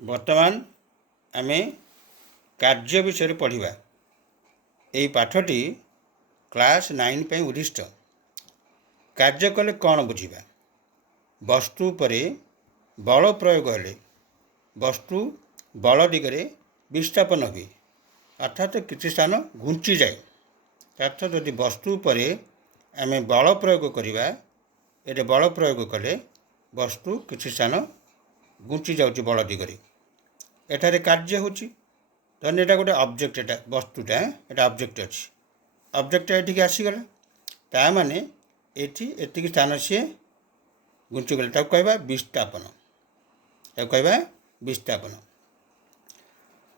ବର୍ତ୍ତମାନ ଆମେ କାର୍ଯ୍ୟ ବିଷୟରେ ପଢ଼ିବା। ଏହି ପାଠଟି କ୍ଲାସ୍ 9 ପାଇଁ ଉଦ୍ଦିଷ୍ଟ। କାର୍ଯ୍ୟ କଲେ କ'ଣ ବୁଝିବା? ବସ୍ତୁ ଉପରେ ବଳ ପ୍ରୟୋଗ ହେଲେ ବସ୍ତୁ ବଳ ଦିଗରେ ବିସ୍ଥାପନ ହୁଏ, ଅର୍ଥାତ୍ କିଛି ସ୍ଥାନ ଘୁଞ୍ଚିଯାଏ। ଅର୍ଥାତ୍ ଯଦି ବସ୍ତୁ ଉପରେ ଆମେ ବଳ ପ୍ରୟୋଗ କରିବା, ଏଠି ବଳ ପ୍ରୟୋଗ କଲେ ବସ୍ତୁ କିଛି ସ୍ଥାନ ଘୁଞ୍ଚି ଯାଉଛି ବଳ ଦିଗରେ। ଏଠାରେ କାର୍ଯ୍ୟ ହେଉଛି, ଧର ଏଇଟା ଗୋଟେ ଅବଜେକ୍ଟ, ଏଟା ବସ୍ତୁଟା, ଏଟା ଅବଜେକ୍ଟ ଅଛି। ଅବଜେକ୍ଟଟା ଏଠିକି ଆସିଗଲା, ତା ମାନେ ଏଠି ଏତିକି ସ୍ଥାନ ସିଏ ଘୁଞ୍ଚିଗଲା, ତାକୁ କହିବା ବିସ୍ଥାପନ। ତାକୁ କହିବା ବିସ୍ଥାପନ।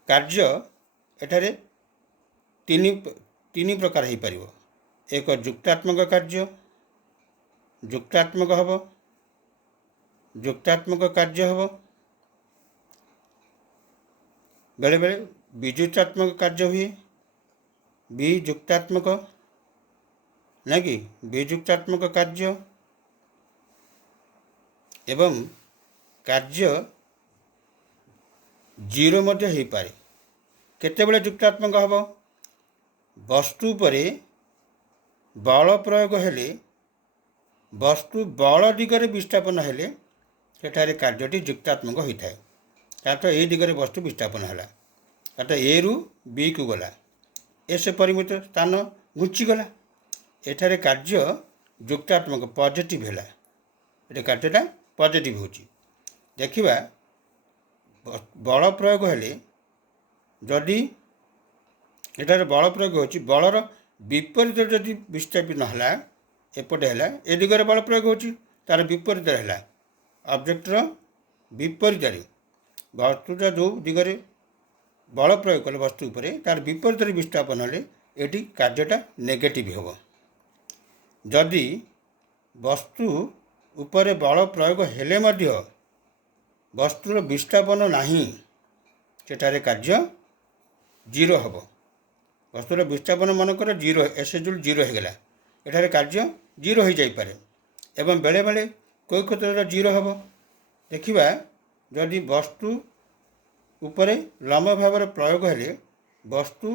କାର୍ଯ୍ୟ ଏଠାରେ ତିନି ପ୍ରକାର ହେଇପାରିବ। ଏକ ଯୁକ୍ତାତ୍ମକ କାର୍ଯ୍ୟ, ଯୁକ୍ତାତ୍ମକ ହେବ, ଯୁକ୍ତାତ୍ମକ କାର୍ଯ୍ୟ ହେବ, ବେଳେବେଳେ ବିଯୁକ୍ତାତ୍ମକ କାର୍ଯ୍ୟ ହୁଏ, ବିଯୁକ୍ତାତ୍ମକ ନା କି ବିଯୁକ୍ତାତ୍ମକ କାର୍ଯ୍ୟ, ଏବଂ କାର୍ଯ୍ୟ ଜିରୋ ମଧ୍ୟ ହେଇପାରେ। କେତେବେଳେ ଯୁକ୍ତାତ୍ମକ ହେବ? ବସ୍ତୁ ଉପରେ ବଳ ପ୍ରୟୋଗ ହେଲେ, ବସ୍ତୁ ବଳ ଦିଗରେ ବିସ୍ଥାପନ ହେଲେ ସେଠାରେ କାର୍ଯ୍ୟଟି ଯୁକ୍ତାତ୍ମକ ହୋଇଥାଏ। ତାର ଏଇ ଦିଗରେ ବସ୍ତୁ ବିସ୍ଥାପନ ହେଲା, ଅର୍ଥାତ୍ ଏରୁ ବିକୁ ଗଲା, ସେ ପରିମିତ ସ୍ଥାନ ଘୁଞ୍ଚିଗଲା। ଏଠାରେ କାର୍ଯ୍ୟ ଯୁକ୍ତାତ୍ମକ ପଜିଟିଭ୍ ହେଲା। ଏଠି କାର୍ଯ୍ୟଟା ପଜିଟିଭ୍ ହେଉଛି। ଦେଖିବା, ବଳ ପ୍ରୟୋଗ ହେଲେ, ଯଦି ଏଠାରେ ବଳ ପ୍ରୟୋଗ ହେଉଛି, ବଳର ବିପରୀତ ଯଦି ବିସ୍ଥାପିତ ହେଲା, ଏପଟେ ହେଲା, ଏ ଦିଗରେ ବଳ ପ୍ରୟୋଗ ହେଉଛି, ତାର ବିପରୀତରେ ହେଲା, ଅବଜେକ୍ଟର ବିପରୀତରେ ବସ୍ତୁଟା ଯେଉଁ ଦିଗରେ ବଳ ପ୍ରୟୋଗ କଲେ ବସ୍ତୁ ଉପରେ, ତାର ବିପରୀତରେ ବିସ୍ଥାପନ ହେଲେ ଏଠି କାର୍ଯ୍ୟଟା ନେଗେଟିଭ୍ ହେବ। ଯଦି ବସ୍ତୁ ଉପରେ ବଳ ପ୍ରୟୋଗ ହେଲେ ମଧ୍ୟ ବସ୍ତୁର ବିସ୍ଥାପନ ନାହିଁ, ସେଠାରେ କାର୍ଯ୍ୟ ଜିରୋ ହେବ। ବସ୍ତୁର ବିସ୍ଥାପନ ମନେକର ଜିରୋ, ଜିରୋ ହୋଇଗଲା, ଏଠାରେ କାର୍ଯ୍ୟ ଜିରୋ ହୋଇଯାଇପାରେ। ଏବଂ ବେଳେବେଳେ କେଉଁ କ୍ଷେତ୍ରରେ ଜିରୋ ହେବ? ଦେଖିବା, ଯଦି ବସ୍ତୁ ଉପରେ ଲମ୍ବ ଭାବରେ ପ୍ରୟୋଗ ହେଲେ ବସ୍ତୁ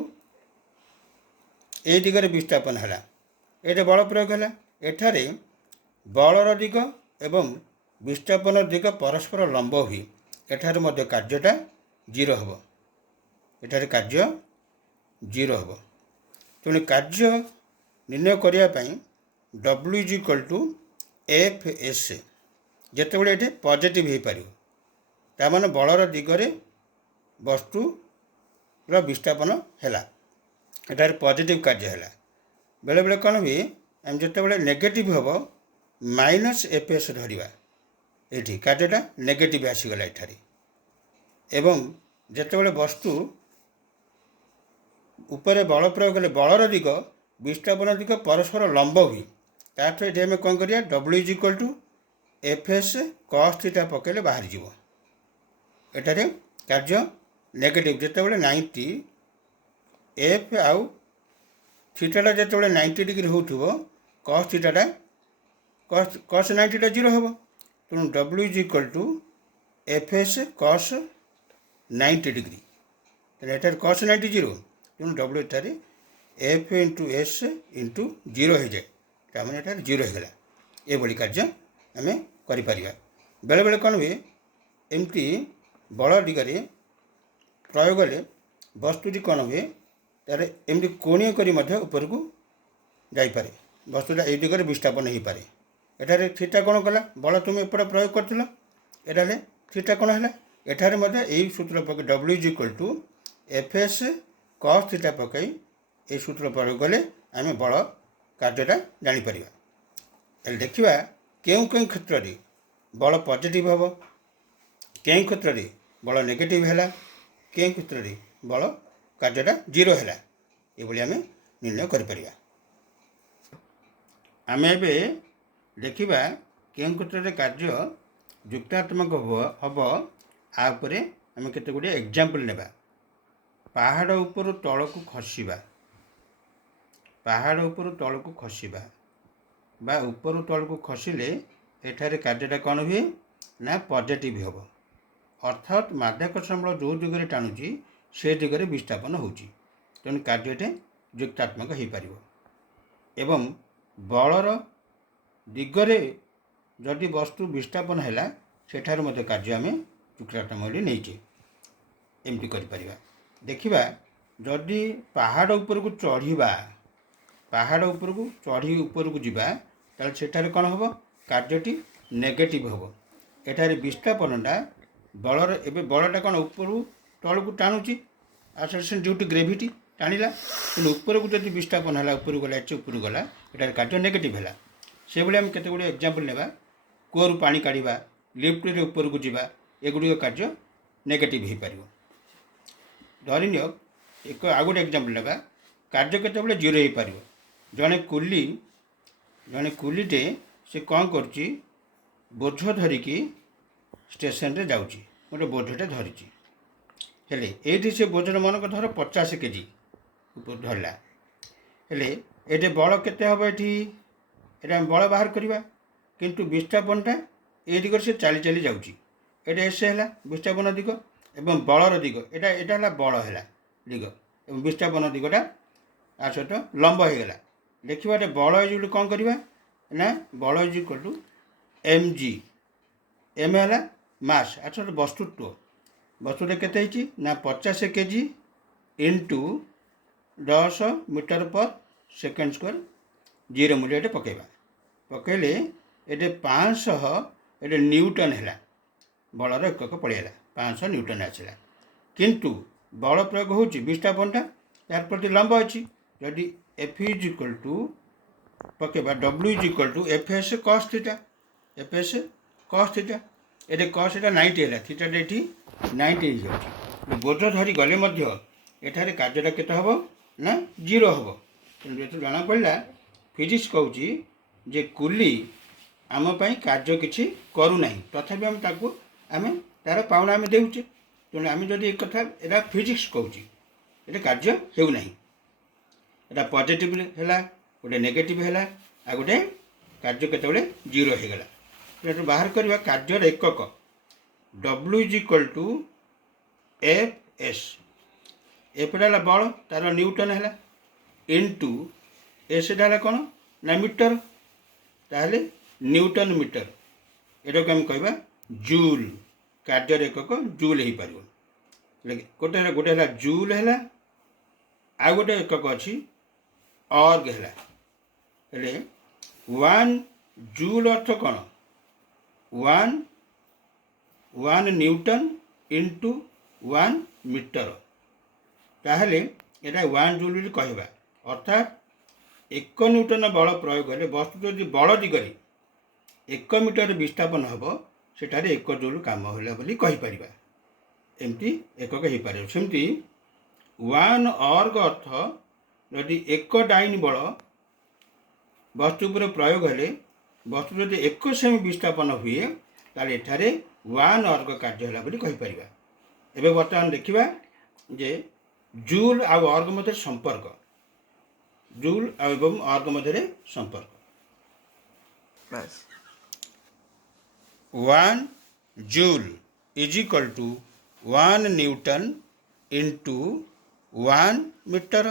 এই ଦିଗରେ ବିସ୍ଥାପନ ହେଲା, ଏଠି ବଳ ପ୍ରୟୋଗ ହେଲା, ଏଠାରେ ବଳର ଦିଗ ଏବଂ ବିସ୍ଥାପନ ଦିଗ ପରସ୍ପର ଲମ୍ବ ହୁଏ, ଏଠାରେ ମଧ୍ୟ କାର୍ଯ୍ୟଟା ଜିରୋ ହେବ। ଏଠାରେ କାର୍ଯ୍ୟ ଜିରୋ ହେବ। ତେଣୁ କାର୍ଯ୍ୟ ନିର୍ଣ୍ଣୟ କରିବା ପାଇଁ W=Fs ଯେତେବେଳେ ଏଠି ପଜିଟିଭ୍ ହେଇପାରିବ, ତାମାନେ ବଳର ଦିଗରେ ବସ୍ତୁର ବିସ୍ଥାପନ ହେଲା, ଏଠାରେ ପଜିଟିଭ୍ କାର୍ଯ୍ୟ ହେଲା। ବେଳେବେଳେ କ'ଣ ହୁଏ, ଆମେ ଯେତେବେଳେ ନେଗେଟିଭ୍ ହେବ -Fs ଧରିବା, ଏଠି କାର୍ଯ୍ୟଟା ନେଗେଟିଭ୍ ଆସିଗଲା ଏଠାରେ। ଏବଂ ଯେତେବେଳେ ବସ୍ତୁ ଉପରେ ବଳ ପ୍ରୟୋଗ କଲେ ବଳର ଦିଗ ବିସ୍ଥାପନ ଦିଗ ପରସ୍ପର ଲମ୍ବ ହୁଏ, ତାଠୁ ଏଠି ଆମେ କ'ଣ କରିବା, W=Fs cos θ ପକାଇଲେ ବାହାରିଯିବ। ଏଠାରେ କାର୍ଯ୍ୟ ନେଗେଟିଭ୍, ଯେତେବେଳେ 90 F ଆଉ ଥିଟାଟା ଯେତେବେଳେ 90 ଡିଗ୍ରୀ ହେଉଥିବ, cos θଟା cos 90ଟା ଜିରୋ ହେବ। ତେଣୁ W=Fs cos 90 ଡିଗ୍ରୀ। ତେଣୁ ଏଠାରେ cos 90 ଜିରୋ, ତେଣୁ W ଏଠାରେ F×S × ଜିରୋ ହୋଇଯାଏ, ତାମାନେ ଏଠାରେ ଜିରୋ ହୋଇଗଲା। ଏଭଳି କାର୍ଯ୍ୟ ଆମେ କରିପାରିବା। ବେଳେବେଳେ କ'ଣ ହୁଏ, ଏମିତି ବଳ ଦିଗରେ ପ୍ରୟୋଗ ହେଲେ ବସ୍ତୁଟି କ'ଣ ହୁଏ, ତାର ଏମିତି କୋଣୀୟ କରି ମଧ୍ୟ ଉପରକୁ ଯାଇପାରେ, ବସ୍ତୁଟା ଏଇ ଦିଗରେ ବିସ୍ଥାପନ ହୋଇପାରେ। ଏଠାରେ ଥିଟା କ'ଣ କଲା, ବଳ ତୁମେ ଏପଟେ ପ୍ରୟୋଗ କରିଥିଲ, ଏଠାରେ ଥିଟା କ'ଣ ହେଲା, ଏଠାରେ ମଧ୍ୟ ଏଇ ସୂତ୍ର ପକାଇ W=Fs cos θ ପକାଇ এই ସୂତ୍ର ପ୍ରୟୋଗ କଲେ ଆମେ ବଳ କାର୍ଯ୍ୟଟା ଜାଣିପାରିବା। ହେଲେ ଦେଖିବା, କେଉଁ କେଉଁ କ୍ଷେତ୍ରରେ ବଳ ପଜିଟିଭ୍ ହେବ, କେଉଁ କ୍ଷେତ୍ରରେ ବଳ ନେଗେଟିଭ୍ ହେଲା, କେଉଁ କ୍ଷେତ୍ରରେ ବଳ କାର୍ଯ୍ୟଟା ଜିରୋ ହେଲା, ଏଭଳି ଆମେ ନିର୍ଣ୍ଣୟ କରିପାରିବା। ଆମେ ଏବେ ଦେଖିବା କେଉଁ କ୍ଷେତ୍ରରେ କାର୍ଯ୍ୟ ଯୁକ୍ତାତ୍ମକ ହେବ, ଆ ଉପରେ ଆମେ କେତେ ଗୁଡ଼ିଏ ଏକ୍ଜାମ୍ପଲ୍ ନେବା। ପାହାଡ଼ ଉପରୁ ତଳକୁ ଖସିବା, ପାହାଡ଼ ଉପରୁ ତଳକୁ ଖସିବା ବା ଉପରୁ ତଳକୁ ଖସିଲେ ଏଠାରେ କାର୍ଯ୍ୟଟା କ'ଣ ହୁଏ ନା ପଜିଟିଭ୍ ହେବ। अर्थात माध्याकर्षण बल जो दिगरे टाणुची से दिगरे विस्थापन होची तेणु कार्यटे युक्तात्मक हो पार एवं बलर दिगरे जदि वस्तु विस्थापन है सेठार मध्य कार्य आम युक्तात्मक नहीं एमती कर देखा जदि पहाड़ उपर को चढ़ा पहाड़ उपर को चढ़ी उपर को जीवा ताले सेठारे कौन हम कार्यटी नेगेटिव हम एठारे विस्थापनटा बलर एवं बलटा कौन ऊपर तल को टाणुची आसलेसन जो ग्रेविटी टाणिला कि ऊपर को जब विस्थापन है ऊपर गला एच ऊपर गला एटार कार्य नेगेटिव है से भाई आम केते गुड़े एग्जांपल नेबा कूअरु पानी काढ़ा लिफ्ट ऊपर को जीवा एगुड़िक कार्य नेगेटिव हो पार धरी नियो एक आ गोटे एग्जांपल नेबा कार्य केते जीरो हो पार जड़े कुलीटे से कौन कर बोझ धरिकी स्टेशन रे जाऊँगी गोटे बोझटे धरी हेले ये से बोझर मन को धर 50 केजी धरला हेले ये बल केते हम ये बल बाहर करवा किंतु विस्थापनटा ये दिग से चली चली जाऊँगी ये एस है विस्थापन दिग एवं बलर दिग यहाँ बल है दिग और विस्थापन दिगटा आ सहित लंब हो गला देखा बल इज कौन करवा ना बल is equal to M G M है मास अच्छा वस्तुटा केते ना 50 KG into 10 metre per second square zero मूल्य पकेबा पकेले ये 500 ये न्यूटन है बलर एकक पड़ेगा 500 न्यूटन आसला किंतु बल प्रयोग हो विस्थापनटा यार प्रति लंब अच्छी जदि एफ इज इक्वल टू पकेबा W is equal to F S cos theta F S cos theta ये कॉस एटा 90 है थीटाटा ये 90 हो बोझ धरी गले एठारे कार्यटा केते हम ना जीरो हम तेणु ये जना पड़ा फिजिक्स कहूँ जे कुली आम कार्य किसी करूना तथापि आम ताकू आम तार पाउना आम देउचे तेणु आम जदि एक कथा एटा फिजिक्स कहूँ ये कार्य होना एटा पॉजिटिव है गोटे नेगेटिव है आ गोटे कार्य केतबेले जीरो हो गला तो बाहर करवा कार्यर एकक W is equal to F S एफटा बल तार न्यूटन है इंटू एसटा कौन ना मीटर ताहले न्यूटन मीटर एटा को आम कहवा जूल कार्यर एकक जूल हो पार गोटे गोटे है जूल है आ गोटे एकक अच्छी अर्ग है 1 जूल अर्थ कौन 1 न्यूटन इंटू 1 मीटर ताहले एटा 1 जूल कहवा अर्थात 1 न्यूटन बल प्रयोग कले वस्तु जदि बल दिगरे 1 मीटर विस्थापन हम सेठारे 1 जूल काम होला बोली कहि परिबा एमती एकक हो पारे सेमती 1 अर्ग अर्थ यदि 1 डाइन बल वस्तु पर प्रयोग हेले वस्तु जदि 1 सेमी विस्थापन हुए ताले एठारे 1 अर्ग कार्य होला बोली कहि परिबा एबे वर्तमान देखिबा जे जूल आ अर्ग मध्य संपर्क जूल एवं अर्ग मध्य संपर्क 1 joule is equal to 1 newton into 1 metre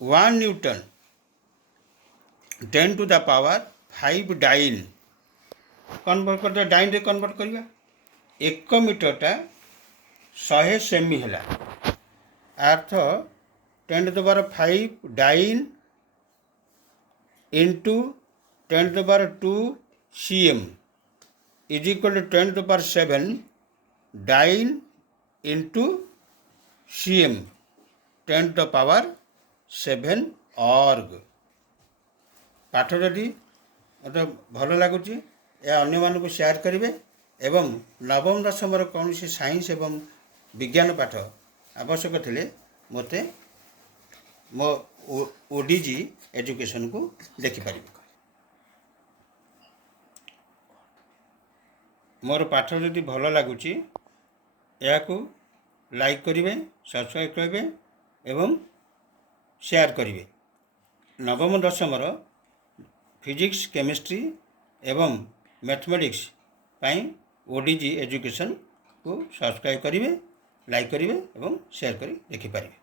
1 newton 10 to the power 5 dyne convert कर डाइन रे कन्वर्ट करवा 1 मीटरटा 100 सेमी है अर्थ 10 to the power 5 dyne into 10 to the power 2 cm is equal to 10 to the power 7 dyne into cm 10 to the power 7 erg पाठ जदि मतलब भल लगुच या अन्य मानक शेयर करेंगे एवं नवम दशम कौन साइंस एवं विज्ञान पाठ आवश्यक थे मत मो ओडीजी एजुकेशन को देखिपारे मोर पाठ जदि भल लगुच या लाइक करेंगे सब्सक्राइब करेंगे एवं शेयर करेंगे नवम दशम फिजिक्स केमिस्ट्री एवं मैथमेटिक्स ओडीजी एजुकेशन को सब्सक्राइब करेंगे, लाइक करेंगे और शेयर कर देखिपारे।